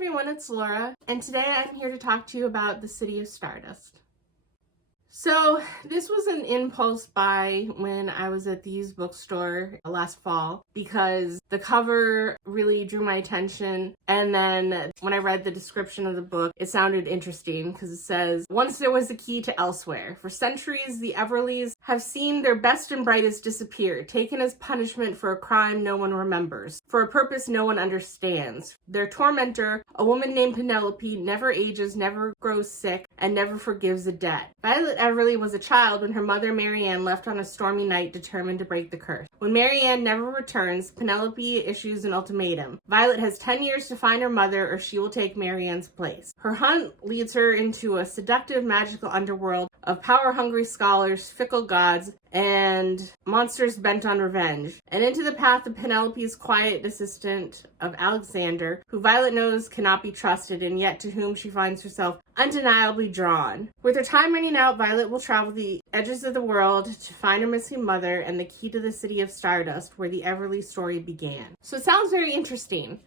everyone, it's Laura, and today I'm here to talk to you about the City of Stardust. So this was an impulse buy when I was at the used bookstore last fall because the cover really drew my attention, and then when I read the description of the book, it sounded interesting because it says, "Once there was a key to elsewhere. For centuries, the Everleys have seen their best and brightest disappear, taken as punishment for a crime no one remembers, for a purpose no one understands. Their tormentor, a woman named Penelope, never ages, never grows sick, and never forgives a debt. Violet Everly was a child when her mother Marianne left on a stormy night determined to break the curse. When Marianne never returns, Penelope issues an ultimatum. Violet has 10 years to find her mother or she will take Marianne's place. Her hunt leads her into a seductive magical underworld of power-hungry scholars, fickle gods, and monsters bent on revenge, and into the path of Penelope's quiet assistant of Alexander, who Violet knows cannot be trusted and yet to whom she finds herself undeniably drawn. With her time running out, Violet will travel the edges of the world to find her missing mother and the key to the City of Stardust, where the Everly story began." So it sounds very interesting.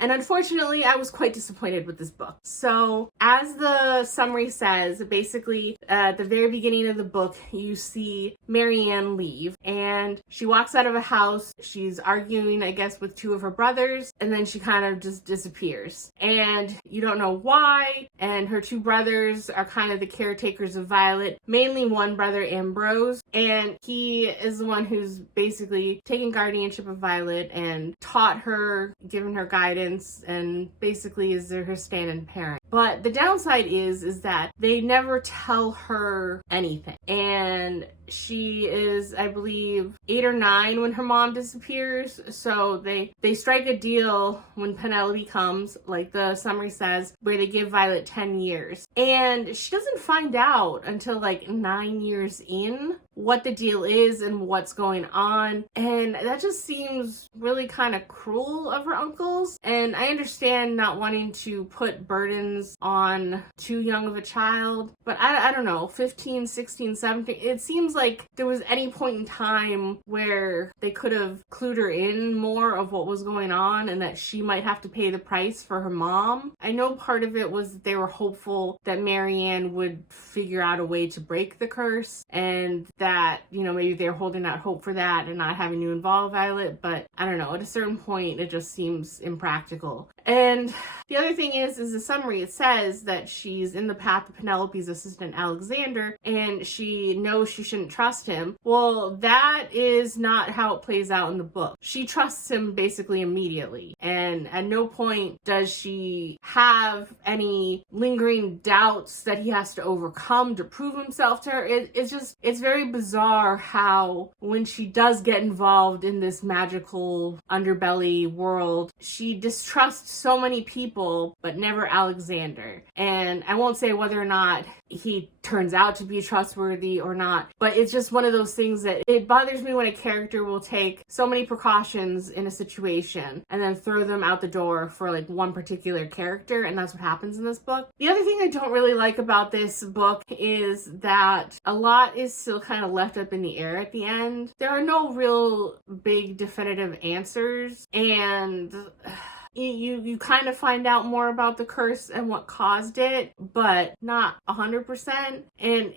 And unfortunately, I was quite disappointed with this book. So, as the summary says, basically, at the very beginning of the book, you see Marianne leave, and she walks out of a house. She's arguing, I guess, with two of her brothers, and then she kind of just disappears. And you don't know why, and her two brothers are kind of the caretakers of Violet, mainly one brother, Ambrose, and he is the one who's basically taken guardianship of Violet and taught her, given her guidance, and basically is her stand-in parent. But the downside is that they never tell her anything. And she is, I believe, 8 or 9 when her mom disappears. So they strike a deal when Penelope comes, like the summary says, where they give Violet 10 years. And she doesn't find out until like 9 years in what the deal is and what's going on. And that just seems really kind of cruel of her uncles. And I understand not wanting to put burdens on too young of a child, but I don't know, 15, 16, 17, it seems like there was any point in time where they could have clued her in more of what was going on and that she might have to pay the price for her mom. I know part of it was that they were hopeful that Marianne would figure out a way to break the curse, and that, you know, maybe they're holding out hope for that and not having to involve Violet, but I don't know, at a certain point it just seems impractical. And the other thing is the summary, it says that she's in the path of Penelope's assistant Alexander, and she knows she shouldn't trust him. Well, that is not how it plays out in the book. She trusts him basically immediately, and at no point does she have any lingering doubts that he has to overcome to prove himself to her. It's very bizarre how when she does get involved in this magical underbelly world, she distrusts so many people, but never Alexander. And I won't say whether or not he turns out to be trustworthy or not, but it's just one of those things that it bothers me when a character will take so many precautions in a situation and then throw them out the door for like one particular character, and that's what happens in this book. The other thing I don't really like about this book is that a lot is still kind of left up in the air at the end. There are no real big definitive answers, and you kind of find out more about the curse and what caused it, but not 100%. And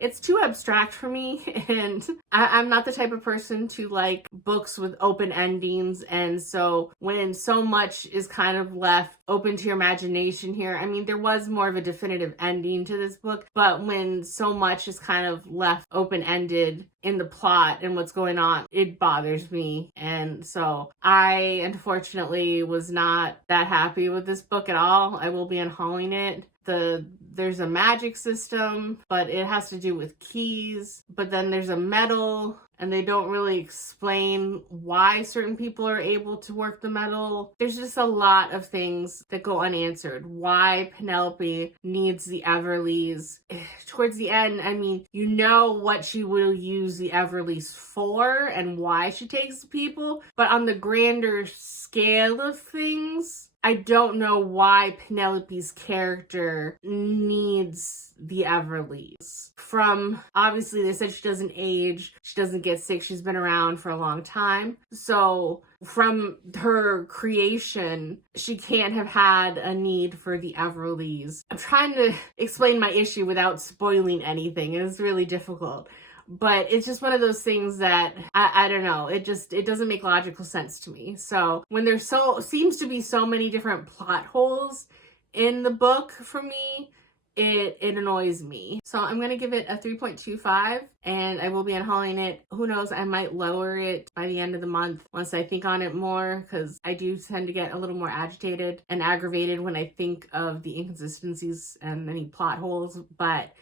it's too abstract for me. And I'm not the type of person to like books with open endings. And so when so much is kind of left open to your imagination here, I mean, there was more of a definitive ending to this book, but when so much is kind of left open-ended in the plot and what's going on, it bothers me. And so I unfortunately was not that happy with this book at all. I will be unhauling it. There's a magic system, but it has to do with keys, but then there's a medal, and they don't really explain why certain people are able to work the medal. There's just a lot of things that go unanswered. Why Penelope needs the Everleys. Towards the end, I mean, you know what she will use the Everleys for and why she takes the people, but on the grander scale of things, I don't know why Penelope's character needs the Everleys. From, obviously they said she doesn't age, she doesn't get sick, she's been around for a long time. So from her creation, she can't have had a need for the Everleys. I'm trying to explain my issue without spoiling anything, and it's really difficult. But it's just one of those things that I don't know, it doesn't make logical sense to me. So when there's seems to be so many different plot holes in the book for me, it annoys me. So I'm gonna give it a 3.25, and I will be unhauling it. Who knows, I might lower it by the end of the month once I think on it more, because I do tend to get a little more agitated and aggravated when I think of the inconsistencies and any plot holes. But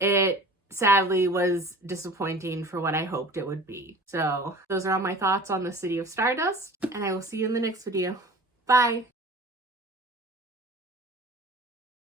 it sadly was disappointing for what I hoped it would be. So those are all my thoughts on the City of Stardust, and I will see you in the next video. Bye!